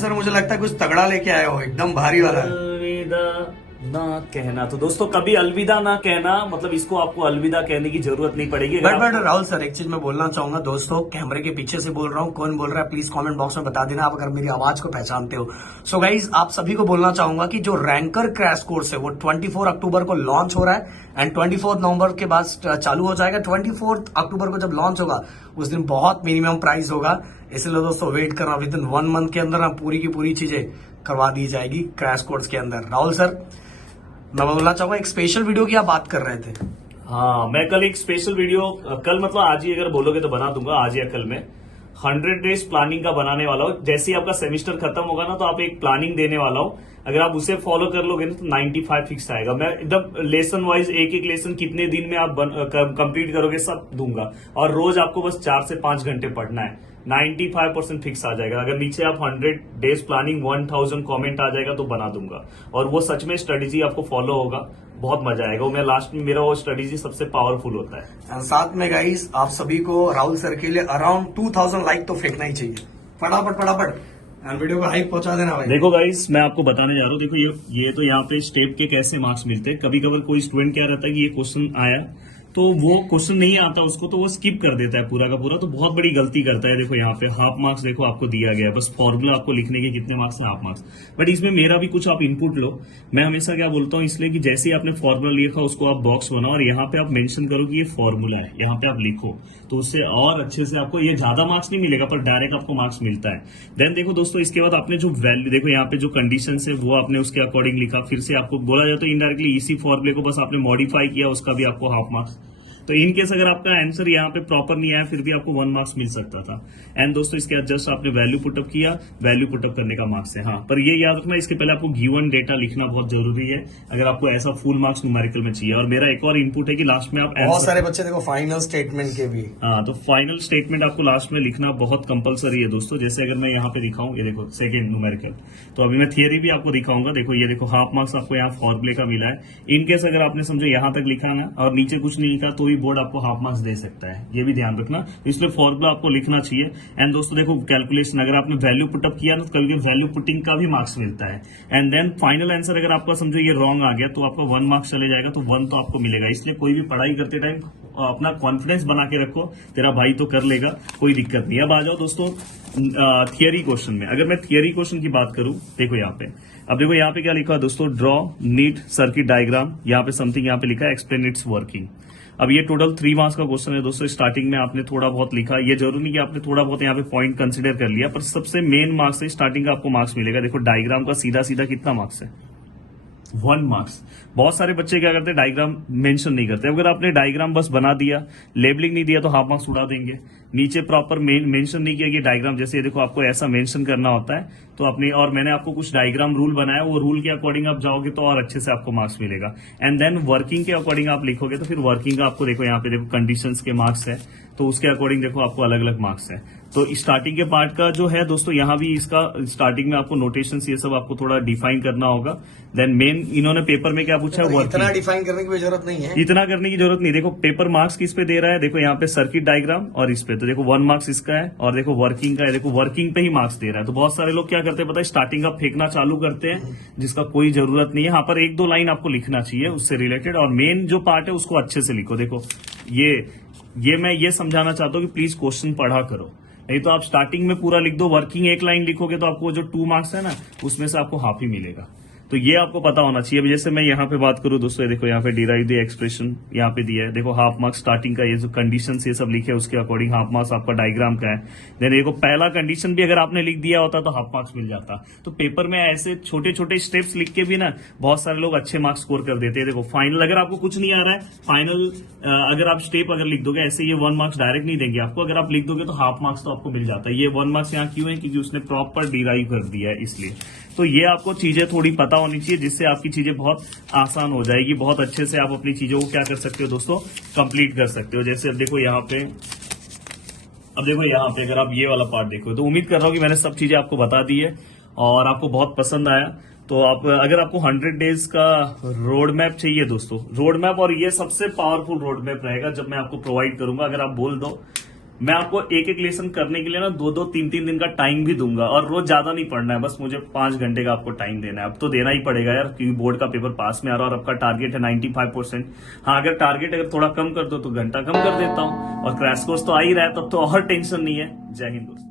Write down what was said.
Sir मुझे लगता है कुछ तगड़ा लेके आए हो, एकदम भारी वाला है। अलविदा ना कहना। तो दोस्तों कभी अलविदा ना कहना, मतलब इसको आपको अलविदा कहने की जरूरत नहीं पड़ेगी। बट राहुल सर, एक चीज मैं बोलना चाहूंगा दोस्तों, कैमरे के पीछे से बोल रहा हूँ, कौन बोल रहा है प्लीज कमेंट बॉक्स में बता देना आप अगर मेरी आवाज को पहचानते हो। सो गाइज आप सभी को बोलना चाहूंगा कि जो रैंकर क्रैश कोर्स है वो 24 अक्टूबर को लॉन्च हो रहा है एंड 24 नवंबर के बाद चालू हो जाएगा। 24 अक्टूबर को जब लॉन्च होगा उस दिन बहुत मिनिमम प्राइस होगा, इसलिए दोस्तों वेट करना। विद इन 1 मंथ के अंदर पूरी की पूरी चीजें करवा दी जाएगी क्रैश कोर्स के अंदर। राहुल सर मैं बोलना चाहूंगा एक स्पेशल वीडियो की आप बात कर रहे थे। हाँ, मैं कल एक स्पेशल वीडियो, कल मतलब आज ही अगर बोलोगे तो बना दूंगा, आज या कल में 100 डेज प्लानिंग का बनाने वाला हूँ। जैसे ही आपका सेमेस्टर खत्म होगा ना तो आप एक प्लानिंग देने वाला हूँ, अगर आप उसे फॉलो कर लोगे ना तो 95 फिक्स आएगा। मैं एकदम लेसन वाइज एक एक लेसन कितने दिन में आप कंप्लीट करोगे सब दूंगा, और रोज आपको बस 4 से 5 घंटे पढ़ना है। 95% फिक्स आ जाएगा। अगर नीचे आप 100 डेज प्लानिंग 1000 कमेंट आ जाएगा तो बना दूंगा, और वो सच में स्ट्रेटेजी आपको फॉलो होगा, बहुत मजा आएगा। वो मैं लास्ट में मेरा वो स्ट्रेटेजी सबसे पावरफुल होता है। और साथ में गाइस आप सभी को राहुल सर के लिए अराउंड 2000 लाइक तो फेंकना ही चाहिए, फटाफट फटाफट वीडियो को हाइप पहुंचा देना भाई। देखो गाइस मैं आपको बताने जा रहा हूँ, देखो ये तो यहाँ पे स्टेप के कैसे मार्क्स मिलते हैं। कभी कभार कोई स्टूडेंट क्या रहता है कि ये क्वेश्चन आया तो वो क्वेश्चन नहीं आता उसको, तो वो स्किप कर देता है पूरा का पूरा, तो बहुत बड़ी गलती करता है। देखो यहाँ पे हाफ मार्क्स देखो आपको दिया गया है, बस फॉर्मूला आपको लिखने के कितने मार्क्स है, हाफ मार्क्स। बट इसमें मेरा भी कुछ आप इनपुट लो। मैं हमेशा क्या बोलता हूँ, इसलिए कि जैसे ही आपने फॉर्मूला लिखा उसको आप बॉक्स बनाओ और यहाँ पे आप मेंशन करो कि ये फॉर्मूला है, यहाँ पे आप लिखो, तो उससे और अच्छे से आपको ये ज्यादा मार्क्स नहीं मिलेगा पर डायरेक्ट आपको मार्क्स मिलता है। देन देखो दोस्तों इसके बाद आपने जो वैल्यू देखो यहाँ पे जो कंडीशन है वो आपने उसके अकॉर्डिंग लिखा, फिर से आपको बोला जाए तो इनडायरेक्टली इसी फॉर्मूले को बस आपने मॉडिफाई किया, उसका भी आपको हाफ मार्क्स। तो इन केस अगर आपका आंसर यहाँ पे प्रॉपर नहीं आया फिर भी आपको 1 मार्क्स मिल सकता था। एंड दोस्तों इसके बाद जस्ट आपने वैल्यू पुटअप किया, वैल्यू पुटअप करने का मार्क्स है। हाँ, पर ये याद रखना इसके पहले आपको गिवन डेटा लिखना बहुत जरूरी है अगर आपको ऐसा फुल मार्क्स न्यूमेरिकल में चाहिए। और मेरा एक और इनपुट है कि लास्ट में आप बहुत सारे बच्चे देखो फाइनल स्टेटमेंट के भी, हाँ, तो फाइनल स्टेटमेंट आपको लास्ट में लिखना बहुत कंपलसरी है दोस्तों। जैसे अगर मैं यहाँ पे दिखाऊं, ये देखो सेकंड न्यूमेरिकल, तो अभी मैं थियरी भी आपको दिखाऊंगा। देखो ये देखो हाफ मार्क्स आपको यहाँ फॉर्मूले का मिला है। इनकेस अगर आपने समझो यहाँ तक लिखा ना और नीचे कुछ नहीं लिखा तो भी बोर्ड आपको हाफ मार्क्स दे सकता है, ये भी ध्यान रखना। इसलिए फॉर्मूला आपको लिखना चाहिए। एंड दोस्तों देखो कैलकुलेशन अगर आपने वैल्यू पुटअप किया ना तो कल के वैल्यू पुटिंग का भी मार्क्स मिलता है। एंड देन फाइनल आंसर अगर आपका समझो ये रॉन्ग आ गया तो आपका 1 मार्क्स चले जाएगा, तो 1 तो आपको मिलेगा। इसलिए कोई भी पढ़ाई करते टाइम अपना कॉन्फिडेंस बना के रखो, तेरा भाई तो कर लेगा, कोई दिक्कत नहीं। अब आ जाओ दोस्तों थियरी क्वेश्चन में। अगर मैं थियरी क्वेश्चन की बात करूं, देखो यहाँ पे, अब देखो यहाँ पे क्या लिखा है दोस्तों, ड्रॉ नीट सर्किट डायग्राम, यहाँ पे समथिंग यहाँ पे लिखा है एक्सप्लेन इट्स वर्किंग। अब ये टोटल 3 मार्क्स का क्वेश्चन है दोस्तों। स्टार्टिंग में आपने थोड़ा बहुत लिखा, ये जरूरी नहीं कि आपने थोड़ा बहुत यहाँ पे पॉइंट कंसीडर कर लिया, पर सबसे मेन मार्क्स है स्टार्टिंग का आपको मार्क्स मिलेगा। देखो डायग्राम का सीधा सीधा कितना मार्क्स है, 1 मार्क्स। बहुत सारे बच्चे क्या करते हैं डायग्राम मेंशन नहीं करते। अगर आपने डायग्राम बस बना दिया, लेबलिंग नहीं दिया तो हाफ मार्क्स उड़ा देंगे। नीचे प्रॉपर मेंशन नहीं किया कि डायग्राम, जैसे ये देखो आपको ऐसा मेंशन करना होता है, तो अपने और मैंने आपको कुछ डायग्राम रूल बनाया, वो रूल के अकॉर्डिंग आप जाओगे तो और अच्छे से आपको मार्क्स मिलेगा। एंड देन वर्किंग के अकॉर्डिंग आप लिखोगे तो फिर वर्किंग का आपको देखो यहाँ पे देखो कंडीशंस के मार्क्स है, तो उसके अकॉर्डिंग देखो आपको अलग अलग मार्क्स है। तो स्टार्टिंग के पार्ट का जो है दोस्तों, यहाँ भी इसका स्टार्टिंग में आपको नोटेशंस ये सब आपको थोड़ा डिफाइन करना होगा। देन मेन इन्होंने पेपर में क्या पूछा है, इतना डिफाइन करने की जरूरत नहीं है, इतना करने की जरूरत नहीं। देखो पेपर मार्क्स किस पे दे रहा है, देखो यहाँ पे सर्किट डायग्राम और इस पे, तो देखो 1 मार्क्स इसका है, और देखो वर्किंग का है, देखो वर्किंग पे ही मार्क्स दे रहा है। तो बहुत सारे लोग क्या करते हैं पता है, स्टार्टिंग का फेंकना चालू करते हैं जिसका कोई जरूरत नहीं है। यहाँ पर 1-2 लाइन आपको लिखना चाहिए उससे रिलेटेड, और मेन जो पार्ट है उसको अच्छे से लिखो। देखो ये मैं ये समझाना चाहता हूँ कि प्लीज क्वेश्चन पढ़ा करो, नहीं तो आप स्टार्टिंग में पूरा लिख दो, वर्किंग 1 लाइन लिखोगे तो आपको जो 2 मार्क्स है ना उसमें से आपको हाफ ही मिलेगा। तो ये आपको पता होना चाहिए। जैसे मैं यहाँ पे बात करूं दोस्तों, देखो यहाँ पे डिराइव द एक्सप्रेशन यहाँ पे दिया है, देखो हाफ मार्क्स स्टार्टिंग का, ये जो कंडीशंस ये सब लिखे उसके अकॉर्डिंग हाफ मार्क्स आपका डायग्राम का है। देन देखो पहला कंडीशन भी अगर आपने लिख दिया होता तो हाफ मार्क्स मिल जाता। तो पेपर में ऐसे छोटे छोटे स्टेप्स लिख के भी ना बहुत सारे लोग अच्छे मार्क्स स्कोर कर देते हैं। देखो फाइनल अगर आपको कुछ नहीं आ रहा है, फाइनल अगर आप स्टेप अगर लिख दोगे ऐसे, ये 1 मार्क्स डायरेक्ट नहीं देंगे आपको, अगर आप लिख दोगे तो हाफ मार्क्स तो आपको मिल जाता है। ये 1 मार्क्स यहाँ क्यों है, क्योंकि उसने प्रॉपर डिराइव कर दिया है इसलिए। तो ये आपको चीजें थोड़ी पता होनी चाहिए जिससे आपकी चीजें बहुत आसान हो जाएगी, बहुत अच्छे से आप अपनी चीजों को क्या कर सकते हो दोस्तों, कंप्लीट कर सकते हो। जैसे अब देखो यहाँ पे, अगर आप ये वाला पार्ट देखो, तो उम्मीद कर रहा हूँ कि मैंने सब चीजें आपको बता दी है और आपको बहुत पसंद आया। तो आप अगर आपको 100 डेज का रोड मैप चाहिए दोस्तों, रोड मैप, और ये सबसे पावरफुल रोड मैप रहेगा जब मैं आपको प्रोवाइड करूंगा। अगर आप बोल दो मैं आपको एक एक लेसन करने के लिए ना 2-2 3-3 दिन का टाइम भी दूंगा, और रोज ज्यादा नहीं पढ़ना है, बस मुझे 5 घंटे का आपको टाइम देना है। अब तो देना ही पड़ेगा यार, क्योंकि बोर्ड का पेपर पास में आ रहा है और आपका टारगेट है 95%। हाँ, अगर टारगेट अगर थोड़ा कम कर दो तो घंटा कम कर देता हूँ, और क्रैश कोर्स तो आ ही रहा है, तब तो और टेंशन नहीं है। जय हिंद दोस्तों।